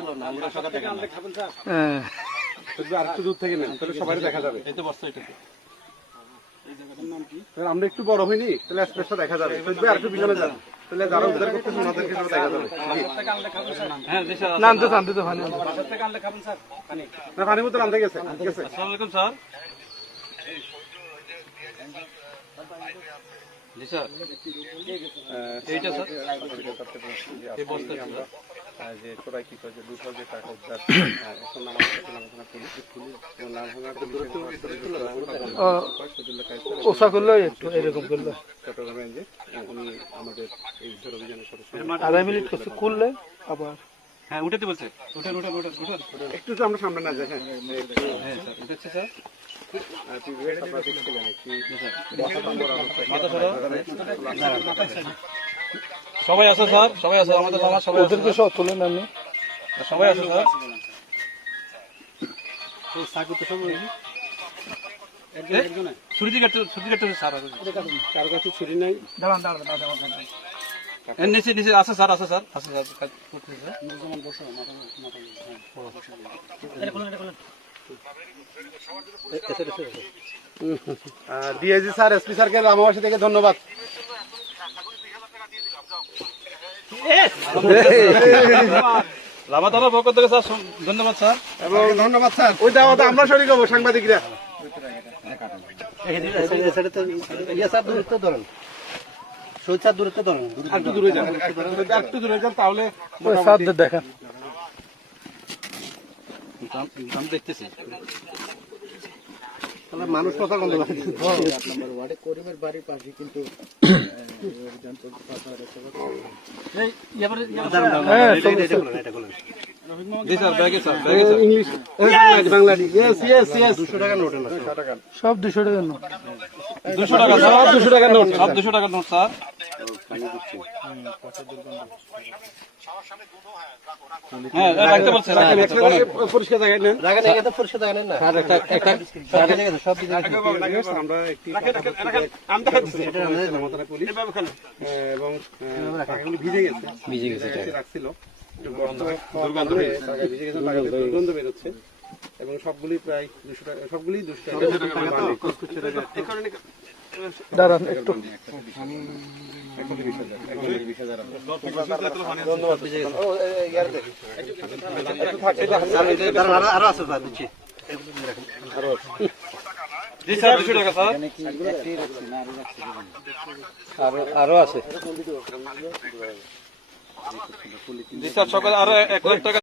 ছিল না আমরা সকাল থেকে খাবেন স্যার আর একটু দূর থেকে নেন তাহলে সবাই দেখা যাবে। এই তো বস্তা এটাতে আমরা একটু বড় হইনি তাহলে স্পেসটা দেখা যাবে। আর একটু পিছনে যান তাহলে যারা উদ্ধার করতেছে ওনাদেরকে সব দেখা যাবে। হ্যাঁ নামতে নামতে তো পানি না পানির বোতল আনতে গেছে ঠিক আছে আসসালামু আলাইকুম স্যার। জি স্যার। এইটা স্যার। এই বস্তা যে সবাই কি করে যে দুটো যে টাকা উদ্ধার। এখন আমার কাছে নাম শোনা পুলিশ পুলিশ এবং নাম শোনা দূরত্ব ওষা করলে একটু এরকম করলে। চট্টগ্রাম রেঞ্জে উনি আমাদের এই বিশাল অভিযানের সদস্য। আড়াই মিনিট করছে করলে আবার। হ্যাঁ উঠাতে বলছে। উঠেন উঠেন উঠেন উঠেন। একটু আমরা সামনে না যাই হ্যাঁ। হ্যাঁ স্যার উঠেছে স্যার। মাথা সরো। সবাই আছে স্যার? সবাই আছে? আমাদের মামা সবাই আছে ওদেরকে সব তুলে নামি সবাই আছে স্যার? ছুরি দিকে ছুরি দিকে স্যার। আছে কারও কাছে ছুরি নাই এর নিচে নিচে আছে স্যার আছে স্যার। আছে স্যার কাজ করতেছে স্যার। ডিআইজি স্যার এসপি স্যারকে রামাবাসী থেকে ধন্যবাদ। লামা থানার পক্ষ থেকে স্যার ধন্যবাদ স্যার। এবং ধন্যবাদ স্যার। ওই আমরা শরীর হব সাংবাদিকরা। একটু দূরে যান একটু দূরে যান। তাহলে দেখেন। দেখতেছি। মানুষ কথা হ্যাঁ সব দুশো টাকা নোট দুশো টাকা সব দুশো টাকার নোট। সব দুশো টাকার নোট স্যার এবং ভিজে গেছে। ভিজে গেছে রাখছিল। দুর্গন্ধ হয়ে ভিজে গেছে থেকে দুর্গন্ধ বেরোচ্ছে। এবং সবগুলি প্রায় দুশো টাকা সবগুলি দুশো টাকা। দাঁড়ান একটু। জি স্যার দুশো টাকা স্যার আরও আছে। জি স্যার সকালে আরও এক লাখ টাকা